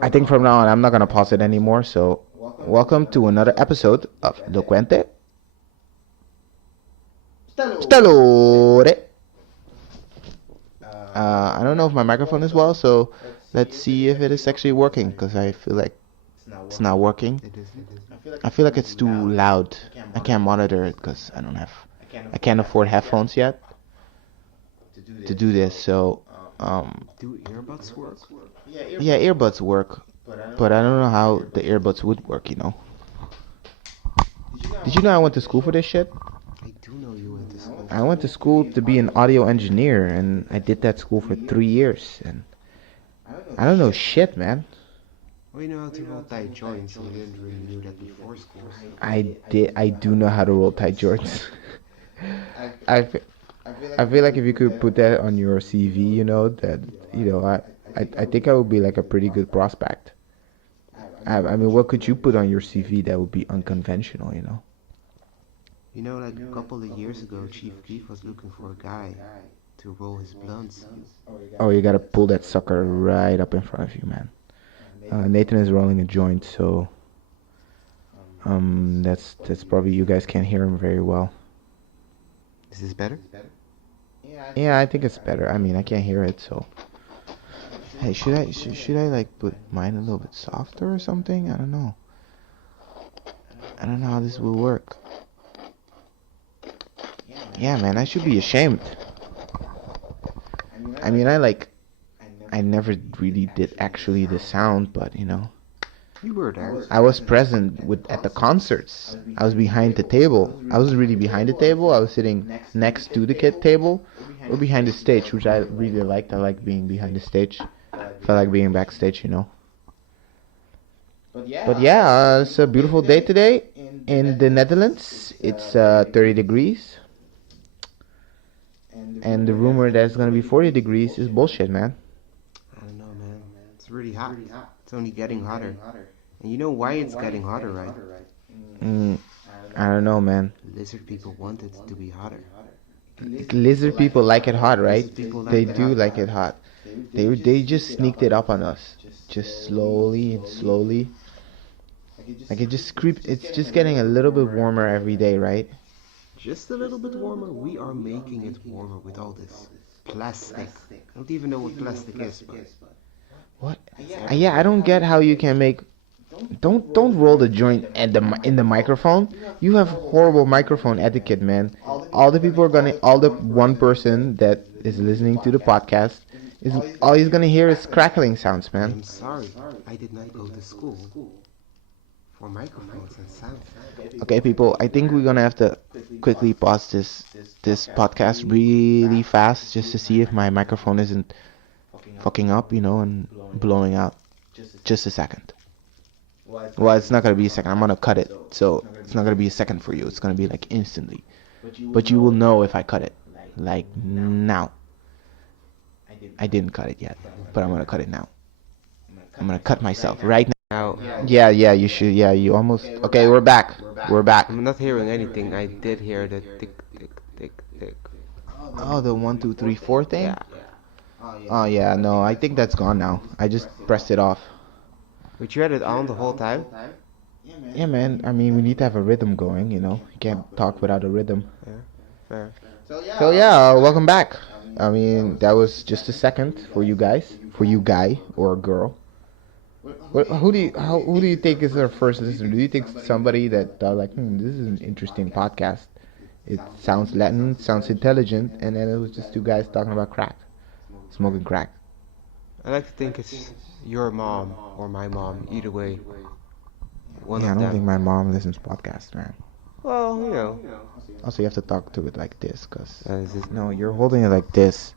I think from now on I'm not gonna pause it anymore. So, welcome to another episode of Loquentes Stellore. I don't know if my microphone is well, so let's see if it is actually working. Because I feel like it's not working. I feel like it's too loud. I can't monitor it because I can't afford headphones yet to do this. So, Do earbuds work? yeah, earbuds work, but I don't know how the earbuds would work. Did you know I went to school for this shit? I do know you went to school. I went to school to be an audio engineer, and I did that school for 3 years, and I don't know shit, man. We know how to roll tight joints, and we didn't really knew that before school. I do know how to roll tight joints. I, fe- I feel like if you could put that on your CV, I think I would be like a pretty good prospect. I mean, what could you put on your CV that would be unconventional? You know, like a couple of years ago, Chief Keef was looking for a guy to roll his blunts. Oh, you gotta pull that sucker right up in front of you, man. Nathan is rolling a joint, so that's probably you guys can't hear him very well. Is this better? Yeah, I think it's better. I mean, I can't hear it, so. Hey, should I like put mine a little bit softer or something? I don't know. I don't know how this will work. Yeah, man, I should be ashamed. I mean, I never really did actually the sound, but You were there. I was present at the concerts. I was behind the table. I was really behind the table. I was sitting next to the kid table or behind the stage, which I really liked. I like being behind the stage. Felt like being backstage. But yeah, it's a beautiful day today in the Netherlands. It's 30 degrees. And the rumor that it's going to be 40 degrees is bullshit, man. I don't know, man. It's really hot. It's only getting hotter. And you know why it's getting hotter, right? I don't know, man. Lizard people want it to be hotter. Lizard people like it hot, right? Lizard people like They it do hot. like it hot. They just sneaked it up on us, just slowly and slowly. Like it just creep. It's just getting a little bit warmer every day, right? Just a little bit warmer. We are making it warmer with all this plastic. I don't even know what plastic is, but What? Yeah, I don't get how you can make. Don't roll the joint at in the microphone. You have horrible microphone etiquette, man. All the one person that is listening to the podcast is all he's gonna hear is crackling sounds, man. I'm sorry. I did not go to school for microphones and sound. Okay, people, I think we're gonna have to quickly pause this podcast really fast just to see if my microphone isn't fucking up, and blowing out. Just a second. Well, it's not gonna be a second. I'm gonna cut it, so it's not gonna be a second for you. It's gonna be like instantly. But you will know if I cut it, like now. I didn't cut it yet, but I'm gonna cut it now. I'm gonna cut myself right now. Now, Yeah, you should. Yeah, you almost. Okay, we're back. We're back. I'm not hearing anything. I did hear the tick, tick, tick, tick. Oh, the 1, 2, 3, 4 thing. Yeah. Oh yeah, no, I think that's gone now. I just pressed it off. But you had it on the whole time? Yeah, man. I mean, we need to have a rhythm going. You can't talk without a rhythm. Yeah, fair. So yeah, welcome back. I mean, that was just a second for you guys, for you guy or girl. Who do you think is our first listener? Do you think somebody that thought like, this is an interesting podcast? It sounds Latin, sounds intelligent, and then it was just two guys talking about crack, smoking crack. I like to think it's your mom or my mom, either way. One Yeah, I of don't them. think my mom listens to podcasts, man. Well, you know. Also, you have to talk to it like this, cause Is it, no, you're holding it like this.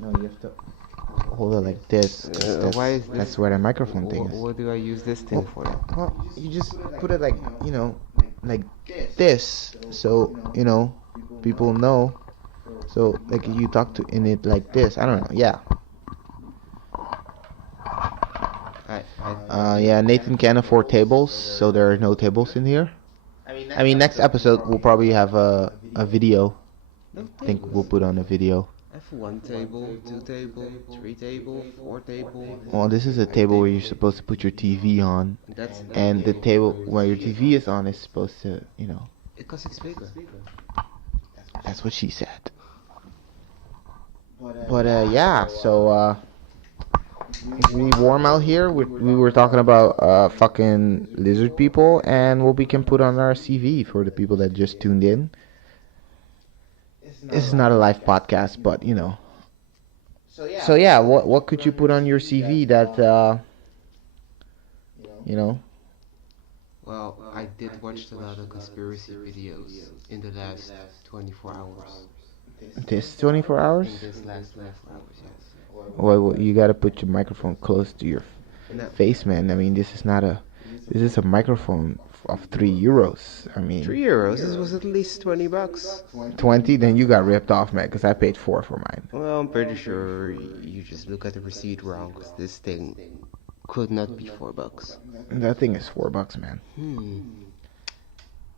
No, you have to hold it like this. 'Cause why is that's where the microphone thing is. what do I use this thing for? Well, you just put it like like this, so people know. So like you talk to in it like this. I don't know. Yeah. Yeah. Nathan can't afford tables, so there are no tables in here. I mean, next episode we'll probably have a video. I think we'll put on a video. I One table, two table, three table, four table. Well, this is a table where you're supposed to put your TV on, That's and the table where your TV is on is supposed to, because it's bigger. that's what she said. But yeah, so it's really warm out here. We were talking about fucking lizard people and what we can put on our CV for the people that just tuned in. This is not a live podcast, but So yeah, what could you put on your CV that you know? Well, I did watch a lot of conspiracy videos in the last 24 hours. This 24 hours? In this last 24 hours, yes. Well, you gotta put your microphone close to your And that, face, man. I mean, this is a microphone of €3. I mean, €3. This was at least $20. 20, then you got ripped off, man, because I paid 4 for mine. Well, I'm pretty sure you just look at the receipt wrong, because this thing could not be $4. That thing is $4, man.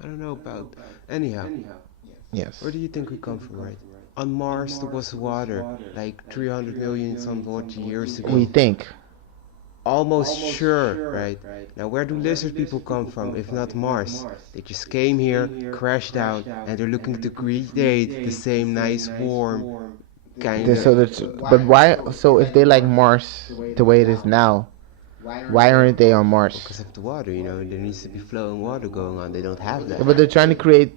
I don't know about. Anyhow, Yes. where do you think we come from, right? On Mars there was water, like 300 million some odd years ago. We think. Almost sure, right? Now, where do lizard people come from, if not Mars? They just came here, crashed down, and they're looking to recreate the same nice, warm kind of. But why? So if they like Mars the way it is now, why aren't they on Mars? Because of the water, there needs to be flowing water going on. They don't have that. But they're trying to create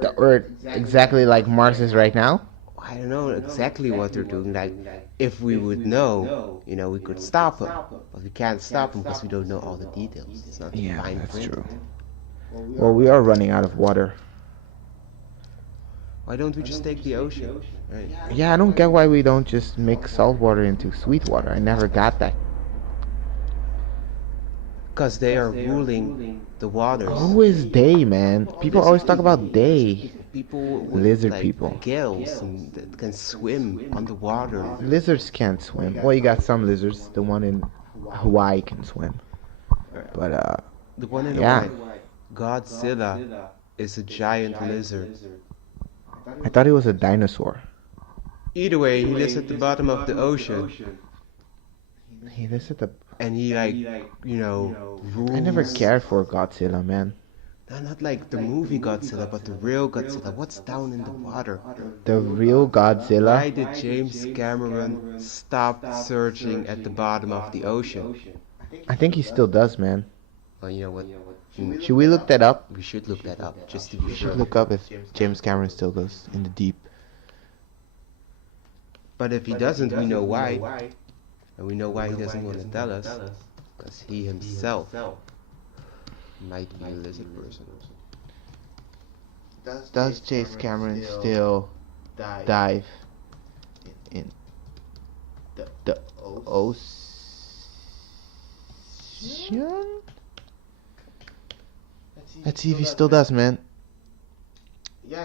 the Earth exactly like Mars is right now. I don't know exactly what they're doing. Like, if we would know, we could stop them. But we can't stop them because we don't know all the details. It's not Yeah, fine that's print. true. Well, we are running out of water. Why don't we just take the ocean? Right. Yeah, I don't get why we don't just mix salt water into sweet water. I never got that. Because they are ruling the waters. Who is they, man? People always talk about they. People with, Lizard like, people. gills and that can swim underwater. Lizards can't swim. Well, you got some lizards. The one in Hawaii can swim. But The one in yeah. Hawaii, Godzilla, is a giant lizard. I thought it was a dinosaur. Either way, he lives at the bottom of the ocean, Hey, this is the. and he rules. I never cared for Godzilla, man. No, not like the movie Godzilla, but the real Godzilla. What's down in the water? The real Why Godzilla. did James Cameron stop searching at the bottom of the ocean? I think he still does, man. Well, you know what? Should we look that up? We should look that up, just to be We sure. should look up if James Cameron still goes in the deep. But if he doesn't, we know why. And we know why he doesn't want to tell us. Because he himself might be a lizard person. Does James Cameron still dive in the ocean? Let's see if he still does, man.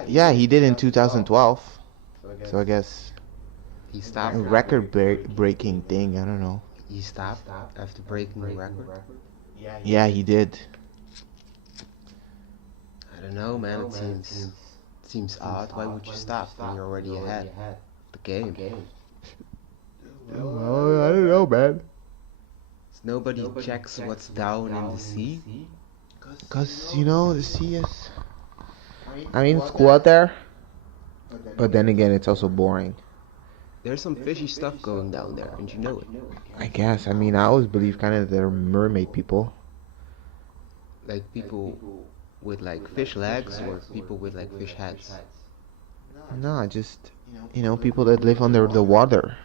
Yeah, he did in 2012. So I guess He a stopped. record-breaking thing. I don't know. He stopped after breaking the record. Yeah, he did. I don't know, man. It seems odd. Why would you stop when you're already ahead of the game? Well, I don't know, man. Nobody checks what's down in the sea. Cause the sea is. I mean, it's cool out there, but then again, it's also boring. There's some fishy stuff going down there, and you know it. I guess. I mean, I always believe kind of they're mermaid people. Like people with like fish legs, or people with like fish heads. No, just people that live under the water.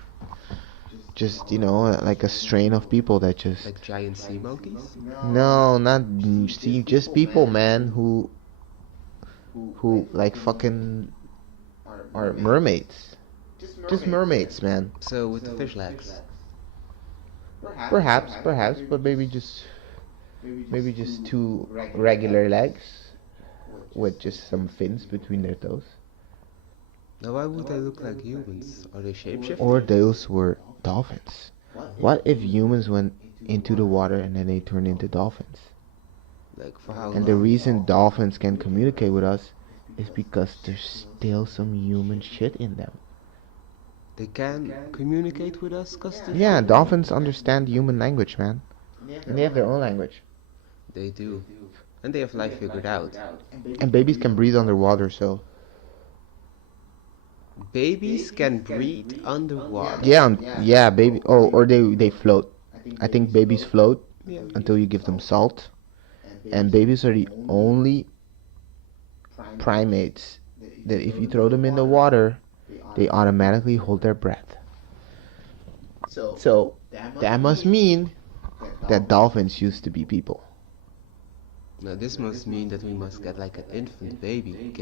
Just like a strain of people that just. Like giant sea monkeys. No, not see, just people, man, who like fucking are mermaids. Just mermaids, man. So with the fish legs. Perhaps, but maybe just two regular legs with just some fins between their toes. Now why would they look like humans? Are they shapeshifters? Or those were dolphins. What if humans went into the water and then they turned into dolphins? Like for how And the long? reason dolphins can communicate with us is because there's still some human shit in them. They can communicate with us cause they Yeah, fly? dolphins understand human language, man. And they have their own language. They do. And they have life figured out. And babies can breathe underwater, so. Babies can breathe underwater. Yeah, baby. Oh, or they float. I think babies float Yeah. until you give them salt. And babies are the only primates that if you throw them in the water, they automatically hold their breath. So that must mean that dolphins used to be people. Now this must mean that we must get like an infant baby,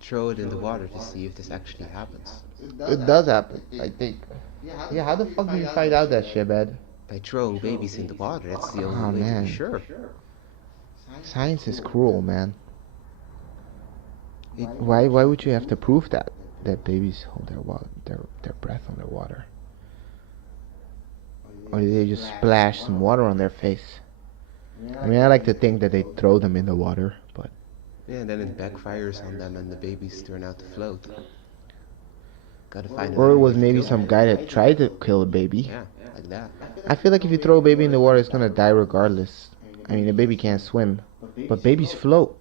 throw it in the water to see if this actually happens. It does happen, I think. Yeah, how the fuck do you find out that shit, man? By throwing babies in the water, that's the Oh, only way to man. be sure. Science is cruel, man. It, Why would you have to prove that babies hold their breath underwater? Or do they just splash some water on their face? I mean, I like to think that they throw them in the water, but yeah, and then it backfires on them and the babies turn out to float. Gotta find or it another way was to maybe kill some them. guy that tried to kill a baby. Yeah, like that. I feel like if you throw a baby in the water, it's gonna die regardless. I mean, a baby can't swim, but babies float.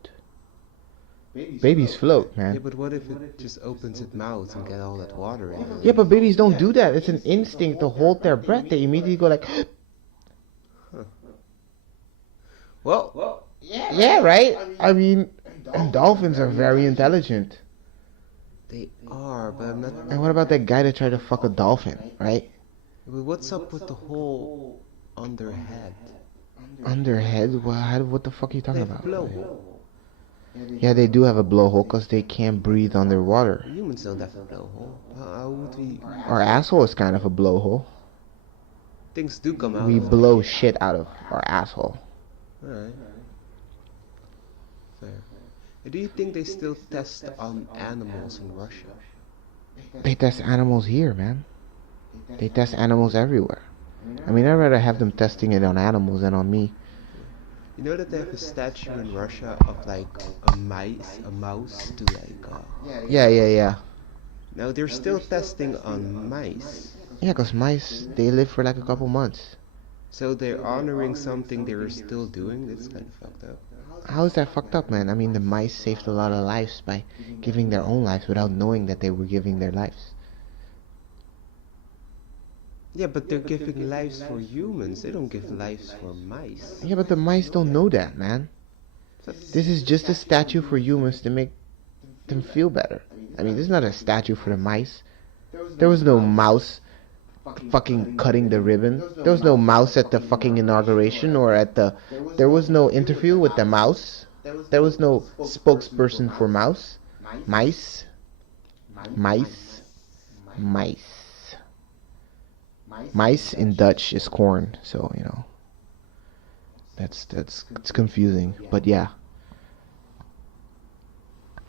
Babies float, Yeah, man. but what if it just opens its mouth and get all that water in? Yeah, but babies don't do that. It's an instinct to hold their breath. They immediately go like, Well, yeah, right? I mean, and dolphins are very intelligent. they are, but I'm not. And what about that guy that tried to fuck a dolphin, right? But what's up with the whole on their head? On their head? What the fuck are you They talking have about? blowhole. Yeah, they do have a blowhole because they can't breathe underwater. Humans don't have a blowhole. How would we? Our asshole is kind of a blowhole. Things do come out. We of it. blow shit out of our asshole. Alright. Fair. Do you think they still test on animals in Russia? They test animals here, man. They test animals everywhere. I mean, I'd rather have them testing it on animals than on me. You know that they have a statue in Russia of like a mouse to like. Yeah. Now they're still testing on mice. Yeah, because mice, they live for like a couple months. So they're honoring something they were still doing. That's kind of fucked up. How is that fucked up, man? I mean, the mice saved a lot of lives by giving their own lives without knowing that they were giving their lives. Yeah, but they're giving lives for humans. They don't give lives for mice. Yeah, but the mice don't know that, man. This is just a statue for humans to make them feel better. I mean, this is not a statue for the mice. There was no mouse fucking cutting the ribbon. There was no mouse at the fucking inauguration or at the... There was no interview with the mouse. There was no spokesperson for mouse. Mice. Mice. Mice. Mice in Dutch is corn, so, you know. It's confusing, but yeah.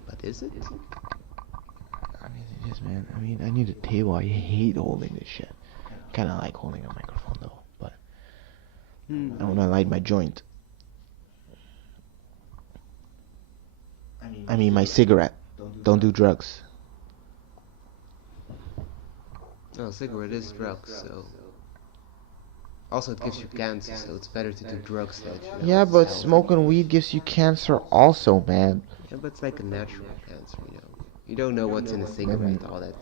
But is it? I mean, it is, man. I mean, I need a table. I hate holding this shit. Kind of like holding a microphone though, but I want to light my joint. I mean, my cigarette. Don't do drugs. No, cigarette is drugs, so. Also, it gives you cancer, so it's better to do drugs than Yeah, but smoking weed gives you cancer also, man. Yeah, but it's like a natural cancer, you know. You don't know what's in a cigarette, all that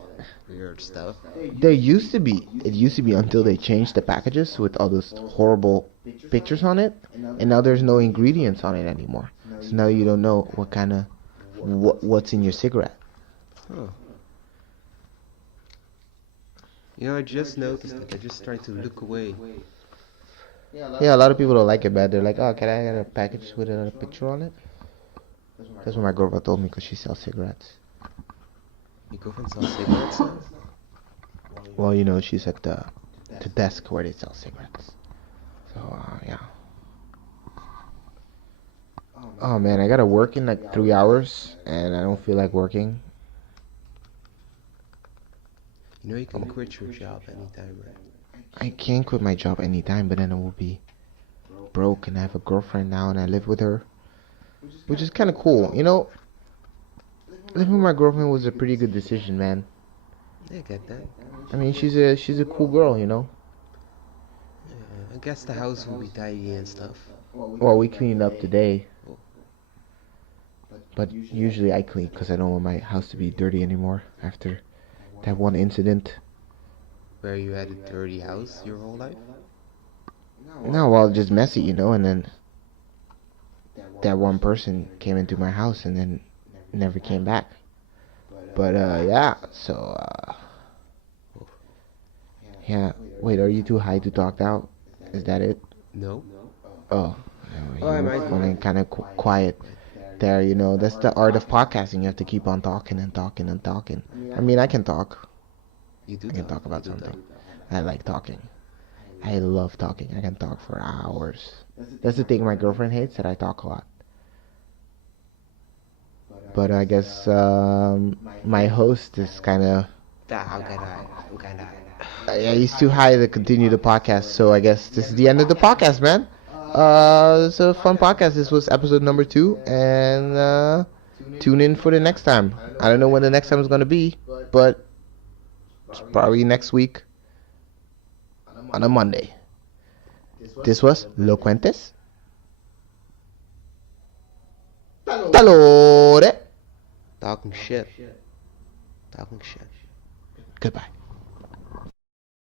weird stuff. There used to be. It used to be until they changed the packages with all those horrible pictures on it, and now there's no ingredients on it anymore. So now you don't know what kind of what's in your cigarette. Huh. You know, I just noticed it. I just tried to look away. Yeah, a lot of people don't like it bad. They're like, oh, can I get a package with a picture on it? That's what my girlfriend told me because she sells cigarettes. Your girlfriend sells cigarettes now? Well, you know, she's at the desk where they sell cigarettes. So, yeah. Oh man, I gotta work in like 3 hours, and I don't feel like working. You know you can quit your job anytime, right? I can quit my job anytime, but then I will be broke, and I have a girlfriend now, and I live with her, which is kind of cool. You know, living with my girlfriend was a pretty good decision, man. I get that. I mean, she's a cool girl, you know. I guess the house will be tidy and stuff. Well, we cleaned up today, Oh, but usually I clean because I don't want my house to be dirty anymore after that one incident. where you had a dirty house your whole life? No, well, just messy, you know, and then that one person came into my house and then never came back. But yeah, so yeah. Wait, are you too high to talk now? Is that it? No. Oh, you Oh, I were might be. feeling kind of quiet there. You know, that's the art of podcasting. You have to keep on talking and talking and talking. I mean, I can talk. You do I can talk. talk You about do talk. something. I like talking. I love talking. I can talk for hours. That's the thing my girlfriend hates, that I talk a lot. But I guess my host is kind of. I'm kinda high. Yeah, he's too high to continue the podcast, so I guess this is the end of the podcast, man. It's a fun podcast. This was episode number 2, and tune in for the next time. I don't know when the next time is gonna be, but it's probably next week on a Monday. This was Loquentes Stercore. Talking shit. Talking shit. Goodbye.